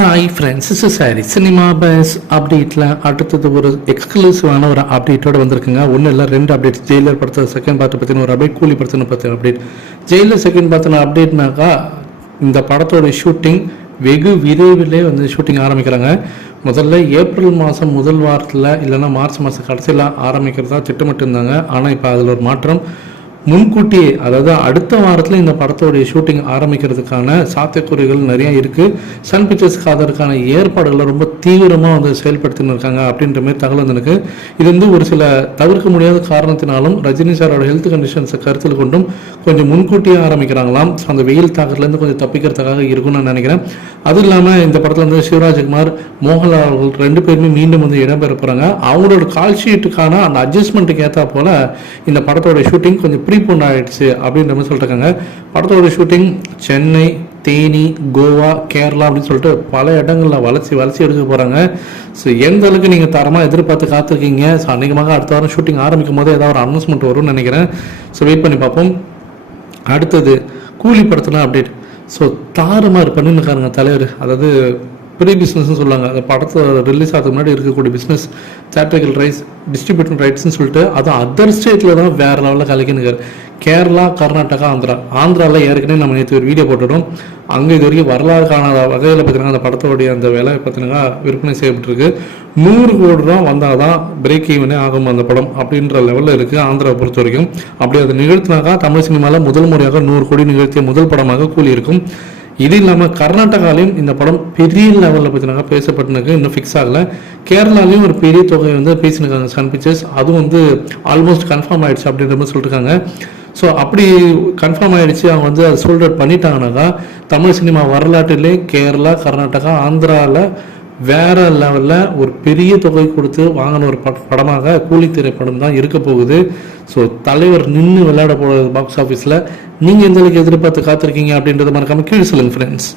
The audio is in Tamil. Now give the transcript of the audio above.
Hi friends, is sorry cinema bus அப்டேட்டில் அடுத்தது ஒரு எக்ஸ்க்ளூசிவான ஒரு அப்டேட்டோடு வந்திருக்குங்க. ஒன்றும் இல்லை, 2 அப்டேட். ஜெயிலர் படத்தை செகண்ட் பார்ட்டை பற்றின ஒரு அப்டேட், கூலி படத்தின பற்றின அப்டேட். ஜெயிலர் செகண்ட் பார்த்தின அப்டேட்னாக்கா இந்த படத்தோட ஷூட்டிங் வெகு விரைவிலே வந்து ஷூட்டிங் ஆரம்பிக்கிறாங்க. முதல்ல ஏப்ரல் மாதம் முதல் வாரத்தில் இல்லைன்னா மார்ச் மாதம் கடைசியில் ஆரம்பிக்கிறதா திட்டமிட்டு இருந்தாங்க. ஆனால் இப்போ அதில் ஒரு மாற்றம். முன்கூட்டியே, அதாவது அடுத்த வாரத்தில் இந்த படத்தோடைய ஷூட்டிங் ஆரம்பிக்கிறதுக்கான சாத்தியக்கூறுகள் நிறைய இருக்குது. சன் பிக்சர்ஸ்க்கு அதற்கான ஏற்பாடுகளை ரொம்ப தீவிரமாக வந்து செயல்படுத்தின்னு இருக்காங்க அப்படின்ற மாதிரி தகவல் வந்திருக்கு. இது வந்து ஒரு சில தவிர்க்க முடியாத காரணத்தினாலும் ரஜினி சாரோட ஹெல்த் கண்டிஷன்ஸை கருத்தில் கொண்டும் கொஞ்சம் முன்கூட்டியே ஆரம்பிக்கிறாங்களாம். ஸோ அந்த வெயில் தாக்கத்துலேருந்து கொஞ்சம் தப்பிக்கிறதுக்காக இருக்கும்னு நான் நினைக்கிறேன். அதுவும் இல்லாமல் இந்த படத்தில் வந்து சிவராஜ்குமார், மோகன்லால் அவர்கள் 2 பேருமே மீண்டும் வந்து இடம்பெற போகிறாங்க. அவங்களோட கால் ஷீட்டுக்கான அந்த அட்ஜஸ்ட்மெண்ட்டுக்கு ஏற்றா போல் இந்த படத்தோட ஷூட்டிங் கொஞ்சம் ப்ரீபோன் ஆகிடுச்சு அப்படின்ற மாதிரி சொல்லிட்டுருக்காங்க. படத்தோட ஷூட்டிங் சென்னை, தேனி, கோவா, கேரளா அப்படின்னு சொல்லிட்டு பல இடங்களில் வளர்ச்சி எடுக்க போகிறாங்க. ஸோ எந்த அளவுக்கு நீங்கள் தரமாக எதிர்பார்த்து காத்திருக்கீங்க. ஸோ அன்றைக்கமாக அடுத்த வாரம் ஷூட்டிங் ஆரம்பிக்கும் போது ஏதாவது ஒரு அனௌன்ஸ்மெண்ட் வரும்னு நினைக்கிறேன். ஸோ வெயிட் பண்ணி பார்ப்போம். அடுத்தது கூலி படத்தில் அப்டேட். ஸோ தாறுமாறு பண்ணிருக்காருங்க தலைவர். அதாவது பெரிய பிஸ்னஸ்ன்னு சொல்லுவாங்க. அந்த படத்தை ரிலீஸ் ஆகிறதுக்கு முன்னாடி இருக்கக்கூடிய பிஸ்னஸ், தேட்ரிக்கல் ரைட்ஸ், டிஸ்ட்ரிபியூட்டர் ரைட்ஸ்ன்னு சொல்லிட்டு அது அதர் ஸ்டேட்டில் தான் வேறு லெவலில் கலக்கினுக்காரு. கேரளா, கர்நாடகா, ஆந்திராவில் ஏற்கனவே நம்ம நேற்று ஒரு வீடியோ போட்டுட்டோம். அங்கே இது வரைக்கும் வரலாறு காணாத வகையில் பார்த்தீங்கன்னா அந்த படத்தோடைய அந்த விலை பார்த்தீங்கன்னா விற்பனை செய்யப்பட்டிருக்கு. 100 கோடி ரூபா வந்தால் தான் பிரேக் ஈவனே ஆகும் அந்த படம் அப்படின்ற லெவலில் இருக்குது ஆந்திராவை பொறுத்த வரைக்கும். அப்படி அதை நிகழ்த்தினாக்கா தமிழ் சினிமாவில் முதல் முறையாக 100 கோடி நிகழ்த்திய முதல் படமாக கூலி இருக்கும். இது இல்லாமல் கர்நாடகாலையும் இந்த படம் பெரிய லெவலில் பார்த்தீங்கன்னா பேசப்பட்டுருக்கு, இன்னும் ஃபிக்ஸ் ஆகலை. கேரளாலையும் ஒரு பெரிய தொகை வந்து பேசினிருக்காங்க சன் பிக்சர்ஸ். அதுவும் வந்து ஆல்மோஸ்ட் கன்ஃபார்ம் ஆகிடுச்சு அப்படின்ற மாதிரி சொல்லிட்டுருக்காங்க. ஸோ அப்படி கன்ஃபார்ம் ஆகிடுச்சு, அவங்க வந்து அதை சோல்ட் பண்ணிட்டாங்கனாக்கா தமிழ் சினிமா வரலாற்றிலே கேரளா, கர்நாடகா, ஆந்திராவில் வேறு லெவலில் ஒரு பெரிய தொகை கொடுத்து வாங்கின ஒரு படமாக கூலி திரைப்படம் தான் இருக்க போகுது. ஸோ தலைவர் நின்று விளையாட போகிறது பாக்ஸ் ஆஃபீஸில். நீங்கள் எந்த அளவுக்கு எதிர்பார்த்து காத்திருக்கீங்க அப்படின்றத மறக்காமல் கீழே சொல்லுங்கள் ஃப்ரெண்ட்ஸ்.